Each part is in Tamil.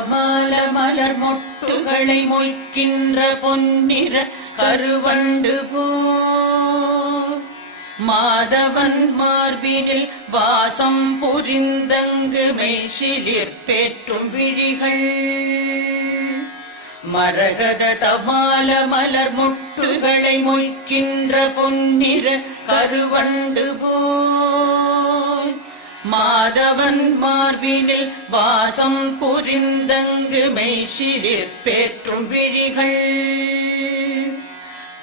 தமால மலர் மொட்டுகளை மொய்க்கின்ற பொன்னிற கருவண்டு போ மாதவன் மார்பினில் வாசம் புரிந்தங்கு மெய்சிலிற் பேற்றும் விழிகள் மரகத தமால மலர் மொட்டுகளை மொய்க்கின்ற பொன்னிற கருவண்டு போய் மாதவன் மார்பினில் வாசம் புரிந்தங்கு மெய்சிலிற் பேற்றும் விழிகள்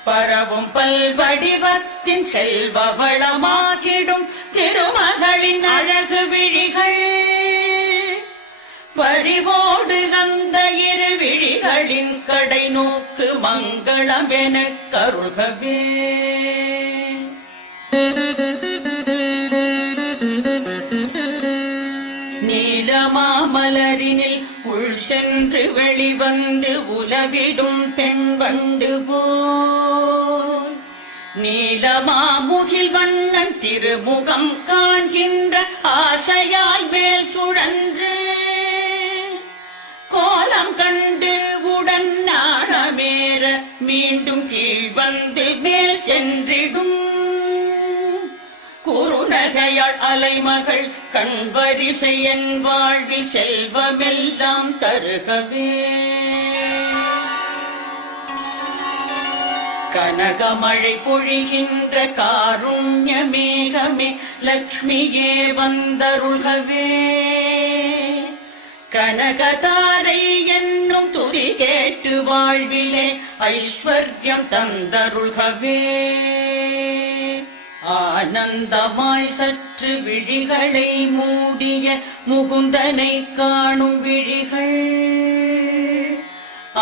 பரவும் பல்வடிவத்தின் செல்வ வளமாகிடும் திருமகளின் அழகு விழிகள் பறிவோடு அந்த இரு விழிகளின் கடை நோக்கு மங்களம் எனக் கருள்கவே நீலமாமலரினில் உள் சென்று வெளிவந்து உலவிடும் பெண் வண்டு போல் நீலமாமுகில் வண்ணன் திருமுகம் காண்கின்ற ஆசையாய் மேல் சுழன்று கோலம் கண்டு உடன் நாணமேற மீண்டும் கீழ் வந்து மேல் சென்றிடும் குறுநகையாள் அலைமகள் கண்வரிசை என் வாழ்வில் செல்வமெல்லாம் தருகவே கனகமழை பொழிகின்ற காருண்ய மேகமே லக்ஷ்மியே வந்தருள்கவே கனகதாரை என்னும் துதி கேட்டு வாழ்விலே ஐஸ்வர்யம் தந்தருள்கவே ஆனந்தமாய் சற்று விழிகளை மூடிய முகுந்தனை காணும் விழிகள்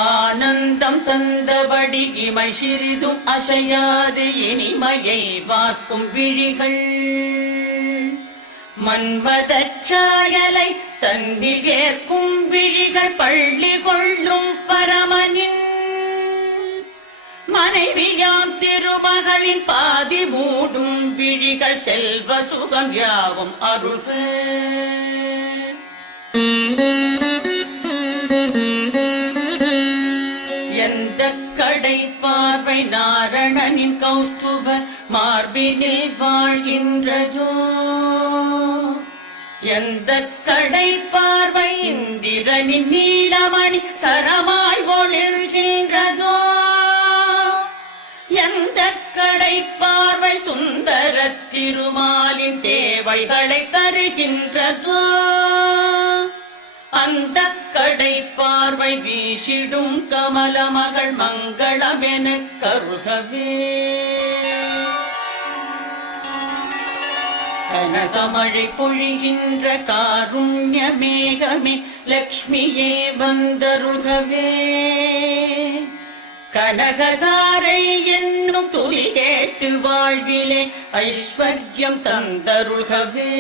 ஆனந்தம் தந்தபடி இமை சிறிதும் அசையாது இனிமையை வார்க்கும் விழிகள் மன்மதச் சாயலை தன்னில் ஏற்கும் விழிகள் பள்ளி கொள்ளும் பரமனின் மனைவியாம் திருமகளின் பாதி மூடும் விழிகள் செல்வ சுகம் யாவும் அருள்க எந்த கடை பார்வை நாரணனின் கௌஸ்துப மார்பினில் வாழ்கின்றதோ எந்த கடை பார்வை இந்திரனின் நீலமணி சரமாய் ஒளிர்கின்றதோ எந்த கடை பார்வை சுந்தர திருமாலின் தேவைகளை தருகின்றதோ அந்த கடை பார்வை வீசிடும் கமல மகள் மங்களம் எனக் கருள்கவே கனகமழை பொழிகின்ற காருண்ய மேகமே லக்ஷ்மியே வந்தருள்கவே கனகதாரை என்னும் துதி கேட்டு வாழ்விலே ஐஸ்வர்யம் தந்தருள்கவே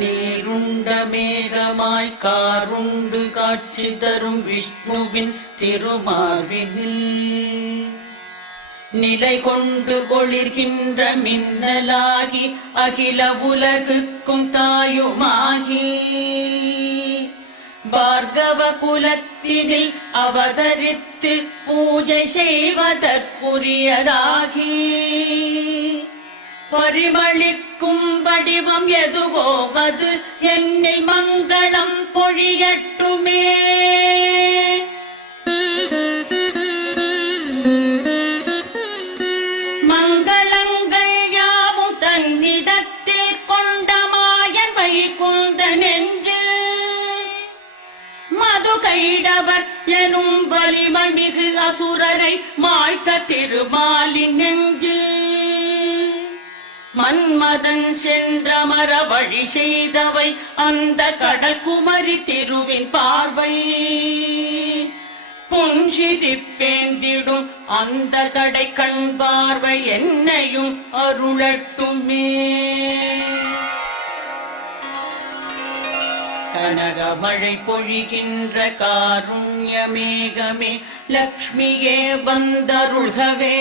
நீருண்ட மேகமாய் காருண்டு காட்சி தரும் விஷ்ணுவின் திருமார்பினில் நிலை கொண்டு ஒளிர்கின்ற மின்னலாகி அகில உலகுக்கும் தாயுமாகி பார்கவ குலத்தினில் அவதரித்து பூஜை செய்வதற்குரியதாகி பரிமளிக்கும் வடிவம் எதுவோவது என்னில் மங்களம் பொழியட்டுமே மங்களங்கள் யாவும் தன்னிடத்தில் கொண்ட மாயன் வைகுந்த நெஞ்சில் மது கைடவர் எனும் வலிமை மிகு அசுரரை மாய்த்த திருமாலின் நெஞ்சில் மன்மதன் சென்றமர வழி செய்தவை அந்த கடல் குமரி திருவின் பார்வை புஞ்சிரிப்பேந்திடும் அந்த கடை கண் பார்வை என்னையும் அருளட்டுமே கனகமழை பொழிகின்ற காருண்ய மேகமே லக்ஷ்மியே வந்தருள்கவே.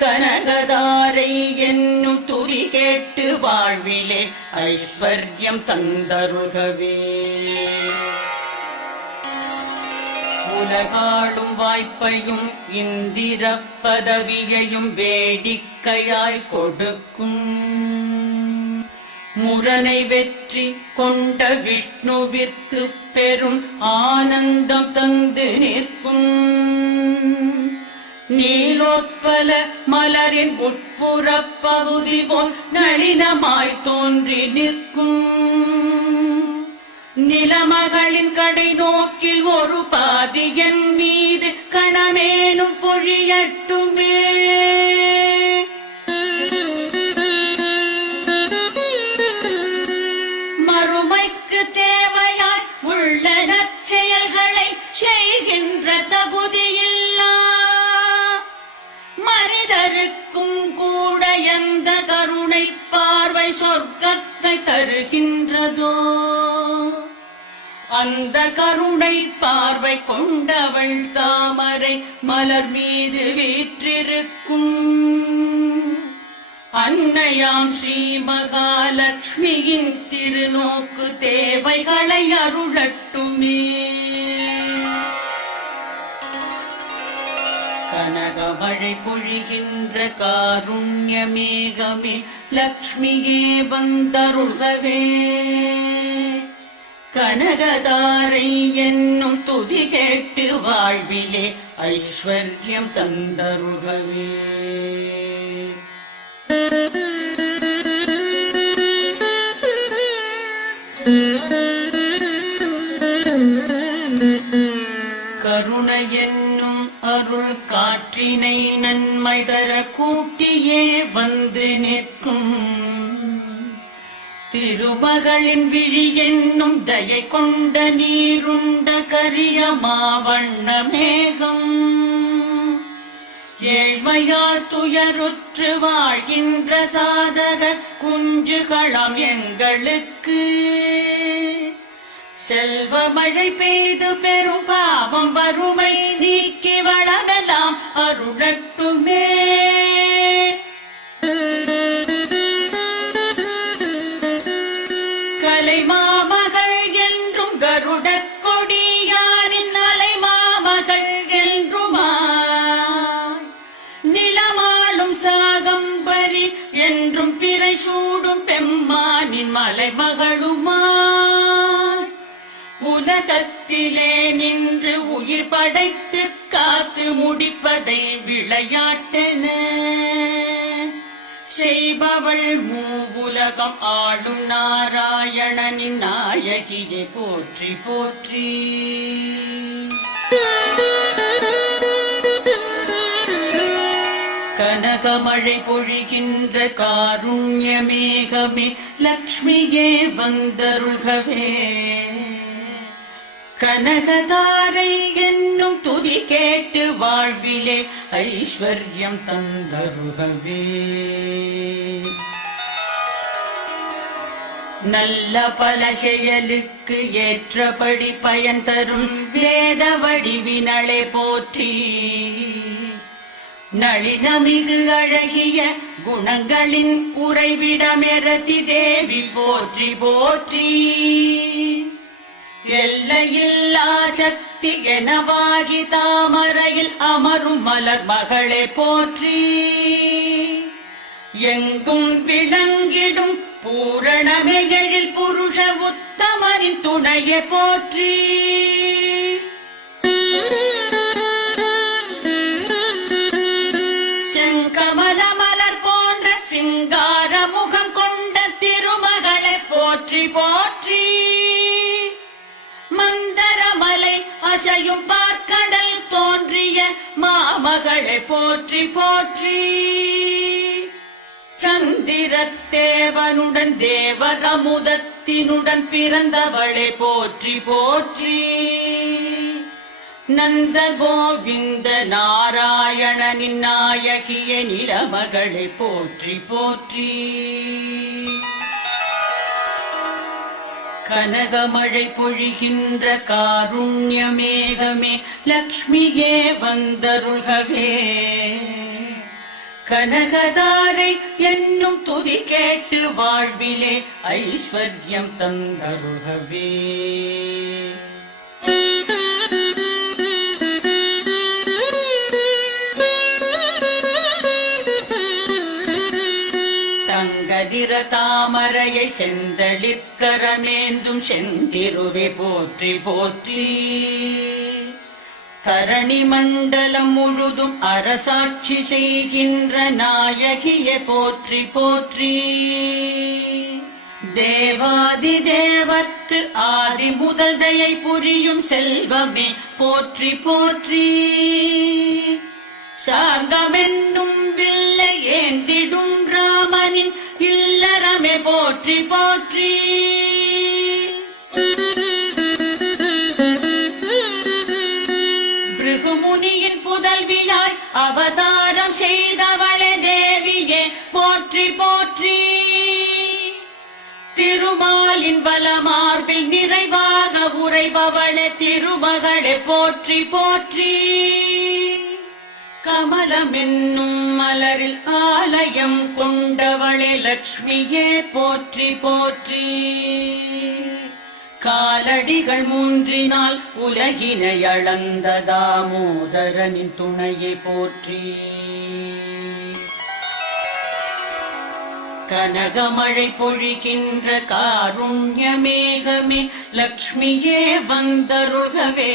கனகதாரை என்னும் துதி கேட்டு வாழ்விலே ஐஸ்வர்யம் தந்தருள்கவே. உலகாளும் வாய்ப்பையும் இந்திர பதவியையும் வேடிக்கையாய் கொடுக்கும் முரனை வெற்றி கொண்ட விஷ்ணுவிற்கு பெரும் ஆனந்தம் தந்து நிற்கும் நீலோத்பல மலரின் உட்புற பகுதி போல் நளினமாய் தோன்றி நிற்கும் நிலமகளின் கடை நோக்கில் ஒரு பாதியன் மீது கணமேனும் பொழியட்டுமே. மறுமைக்கு தேவையாய் உள்ள நற்செயல்களை செய்கின்ற தகுதியில்லா மனிதருக்கும் கூட எந்த கருணை பார்வை சொர்க்கத்தை தருகின்றதோ அந்த கருணை பார்வை கொண்டவள் தாமரை மலர் மீது வீற்றிருக்கும் அன்னையாம் ஸ்ரீ மகாலட்சுமியின் திருநோக்கு தேவைகளை அருளட்டுமே. கனகமழை பொழிகின்ற காருண்ய மேகமே லக்ஷ்மியே வந்தருள்கவே. கனகதாரை என்னும் துதி கேட்டு வாழ்விலே ஐஸ்வர்யம் தந்தருள்கவே. கருணை என்னும் அருள் காற்றினை நன்மை தர கூட்டியே வந்து நிற்கும் திருமகளின் விழி என்னும் தயை கொண்ட நீருண்ட கரிய மாவண்ண மேகம் ஏழ்மையால் துயருற்று வாழ்கின்ற சாதக குஞ்சுகளம் எங்களுக்கு செல்வ மழை பெய்து பெரும் பாவம் வறுமை நீக்கி வளமெல்லாம் அருளட்டுமே. கலைமாமகள் என்றும் கருட கொடியானின் அலைமாமகள் என்றுமா நிலமாளும் சாகம்பரி என்றும் பிறை சூடும் பெம்மானின் மலைமகளுமா உலகத்திலே நின்று உயிர் படைத்து காத்து முடிப்பதை விளையாட்டென செய்பவள் மூவுலகம் ஆளும் நாராயணனின் நாயகியை போற்றி போற்றி. கனகமழை பொழிகின்ற காருண்ய மேகமே லக்ஷ்மியே வந்தருள்கவே. கனகதாரை என்னும் துதி கேட்டு வாழ்விலே ஐஸ்வர்யம் தந்தருள்கவே. நல்ல பல செயலுக்கு ஏற்றபடி பயன் தரும் வேத வடிவினளே போற்றி. நளினமிகு அழகிய குணங்களின் உறைவிடமெரதி தேவி போற்றி போற்றி. எல்லையில்லா சக்தி எனவாகி தாமரையில் அமரும் மலர் மகளே போற்றி. எங்கும் விளங்கிடும் பூரணமைகளில் புருஷ உத்தமரின் துணையை போற்றி. செங்கமல மலர் போன்ற சிங்கார முகம் கொண்ட திருமகளை போற்றி போற்றி. மந்தரமலை அசையும் பார்க்கடல் தோன்றிய மாமகளை போற்றி போற்றி. சந்திரத்தேவனுடன் தேவரமுதத்தினுடன் பிறந்தவளை போற்றி போற்றி. நந்த கோவிந்த நாராயணனின் நாயகிய நிலமகளை போற்றி போற்றி. கனகமழை பொழிகின்ற காருண்யமேகமே லக்ஷ்மியே வந்தருள்கவே. கனகதாரை என்னும் துதி கேட்டு வாழ்விலே ஐஸ்வர்யம் தந்தருள்கவே. தங்கதிர தாமரையை செந்தளிர்கரமேந்தும் செந்திருவே போற்றி போற்றி. தரணி மண்டலம் முழுதும் அரசாட்சி செய்கின்ற நாயகியை போற்றி போற்றி. தேவாதி தேவர்க்கு ஆதி முதல் தயை புரியும் செல்வமே போற்றி போற்றி. சார்கமென்னும் வில்லை ஏந்திடும் ராமனின் இல்லறமே போற்றி போற்றி. பிருகுமுனியின் புதல்வியாய் அவதாரம் செய்தவளே தேவியே போற்றி போற்றி. திருமாலின் வலமார்பில் நிறைவாக உறைபவளே திருமகளே போற்றி போற்றி. கமலமென்னும் மலரில் ஆலயம் கொண்டவளே லக்ஷ்மியே போற்றி போற்றி. காலடிகள் மூன்றினால் உலகினை அளந்த தாமோதரனின் துணையை போற்றி. கனகமழை பொழிகின்ற காருண்யமேகமே லக்ஷ்மியே வந்தருள்கவே.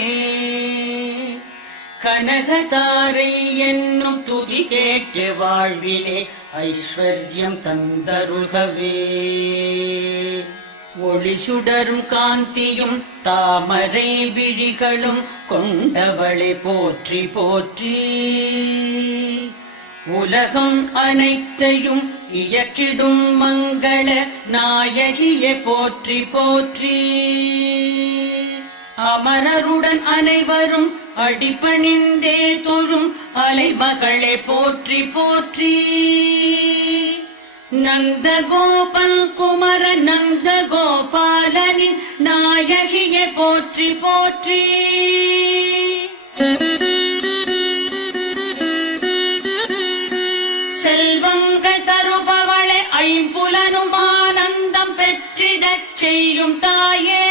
கனகதாரை என்னும் துதி கேட்டு வாழ்விலே ஐஸ்வர்யம் தந்தருள்கவே. ஒளி சுடரும் காந்தியும் தாமரை விழிகளும் கொண்டவளை போற்றி போற்றி. உலகம் அனைத்தையும் இயக்கிடும் மங்கள நாயகியை போற்றி போற்றி. அமரருடன் அனைவரும் அடிபணிந்தே தொழும் அலைமகளே போற்றி போற்றி. நந்தகோபன் குமர நந்த கோபாலனின் நாயகியை போற்றி போற்றி. செல்வங்கள் தருபவளை ஐம்புலனும் ஆனந்தம் பெற்றிடச் செய்யும் தாயே.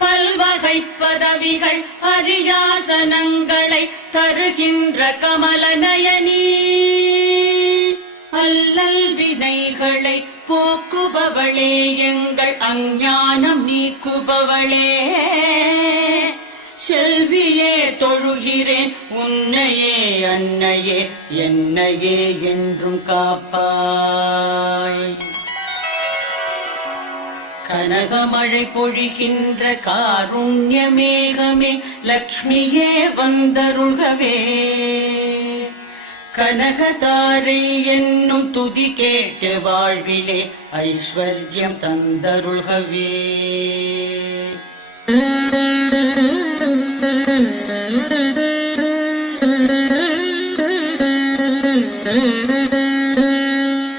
பல்வகை பதவிகள் அரியாசனங்களை தருகின்ற கமல நயனி. அல்லல் வினைகளை போக்குபவளே எங்கள் அஞ்ஞானம் நீக்குபவளே. செல்வியே தொழுகிறேன் உன்னையே அன்னையே என்னையே என்றும் காப்பாய். கனகமழை பொழிகின்ற காருண்யமேகமே லக்ஷ்மியே வந்தருள்கவே. கனகதாரை என்னும் துதி கேட்டு வாழ்விலே ஐஸ்வர்யம் தந்தருள்கவே.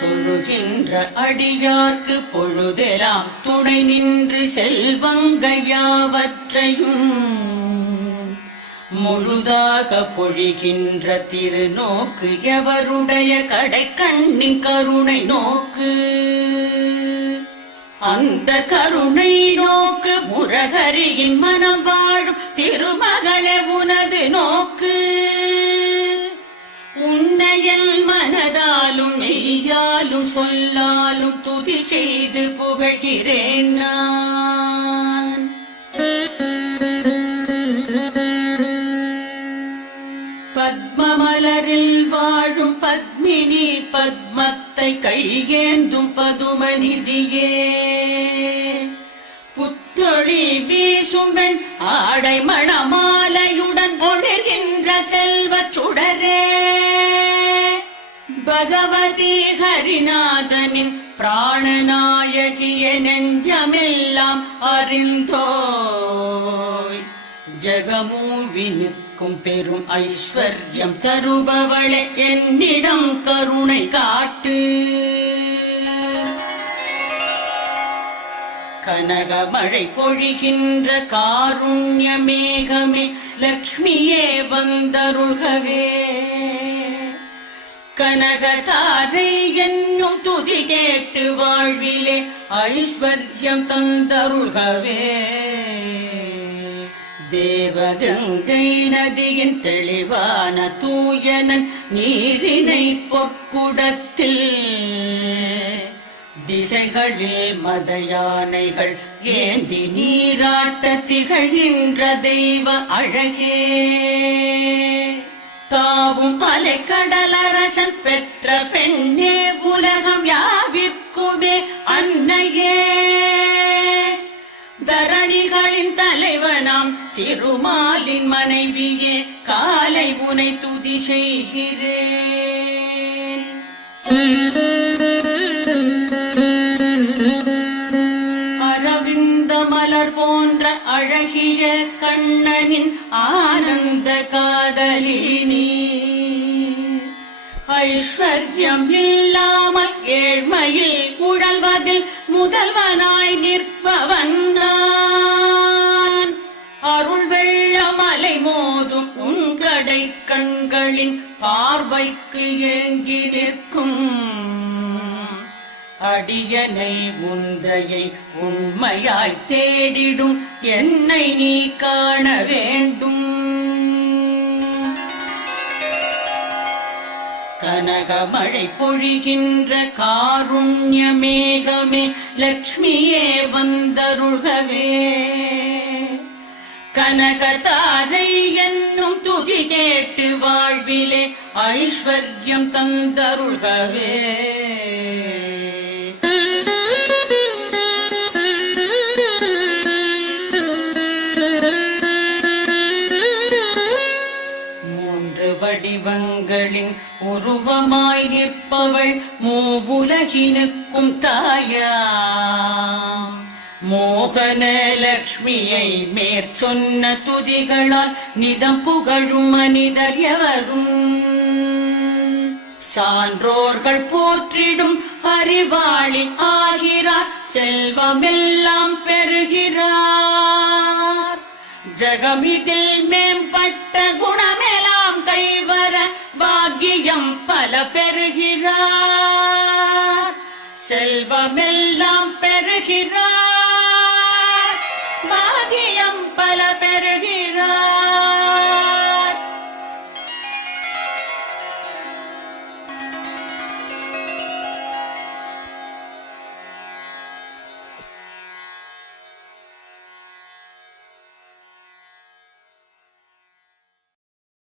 தொழுகின்ற அடியார்க்கு பொழுதெல்லாம் துணை நின்று செல்வங்கள் யாவற்றையும் முழுதாக பொழிகின்ற திருநோக்கு எவருடைய கடை கண்ணின் கருணை நோக்கு. அந்த கருணை நோக்கு முரகரியின் மனம் வாழும் திருமகளே உனது நோக்கு. உன்னையல் மனதாலும் மெய்யாலும் சொல்லாலும் துதி செய்து புகழ்கிறேன் நான். பத்மமலரில் வாழும் பத்மினி பத்மத்தை கையேந்தும் பதுமநிதியே. புத்தொழி வீசும் பெண் ஆடை மணமாலையுடன் ஒளிர்கின்ற செல்வச் சுடரே. பகவதி ஹரிநாதனின் பிராணநாயகிய நெஞ்சமெல்லாம் அறிந்தோய். ஜகமூவினுக்கும் பெரும் ஐஸ்வர்யம் தருபவளே என்னிடம் கருணை காட்டு. கனகமழை பொழிகின்ற காருண்ய மேகமே லக்ஷ்மியே வந்தருள்கவே. கனகதாரை என்னும் துதி கேட்டு வாழ்விலே ஐஸ்வர்யம் தந்தருள்கவே. தேவகங்கை நதியின் தெளிவான தூயனன் நீரினை பொற்குடத்தில் திசைகளில் மத யானைகள் ஏந்தி நீராட்ட திகழ்கின்ற தெய்வ அழகே. தாவும் அலைக்கடலரசன் பெற்ற பெண்ணே உலகம் யாவிற்குமே அன்னையே. தரணிகளின் தலைவனாம் திருமாலின் மனைவியே காலை உனை துதி செய்கிறேன். அரவிந்த மலர் போன்ற அழகிய கண்ணனின் ஆனந்த காதலினி ஐஸ்வர்யம் இல்லாமல் ஏழ்மையில் உழல்வதில் முதல்வனாய் நிற்பவன் நான். அருள் வெள்ளமலை மோதும் உங்கடை கண்களின் பார்வைக்கு ஏங்கி நிற்கும் அடியனை முந்தையை உண்மையாய் தேடிடும் என்னை நீ காண வேண்டும். கனகமழை பொழிகின்ற காருண்ய மேகமே லக்ஷ்மியே வந்தருள்கவே. கனகதாரை என்னும் துதி கேட்டு வாழ்விலே ஐஸ்வர்யம் தந்தருள்கவே. வடிவங்களின் உருவமாய் நிற்பவள் மூவுலகினுக்கும் தாயாம். மோகன லக்ஷ்மியை மேற்சொன்ன துதிகளால் நிதம் புகழும் மனிதர் எவரும் சான்றோர்கள் போற்றிடும் அறிவாளி ஆகிறார். செல்வமெல்லாம் பெறுகிறார். ஜகமிதில் மேம்பட்ட குணமெல்லாம் கைவர பாக்கியம் பல பெறுகிறார். செல்வமெல்லாம் பெறுகிறார். பாக்கியம் பல பெறுகிறார்.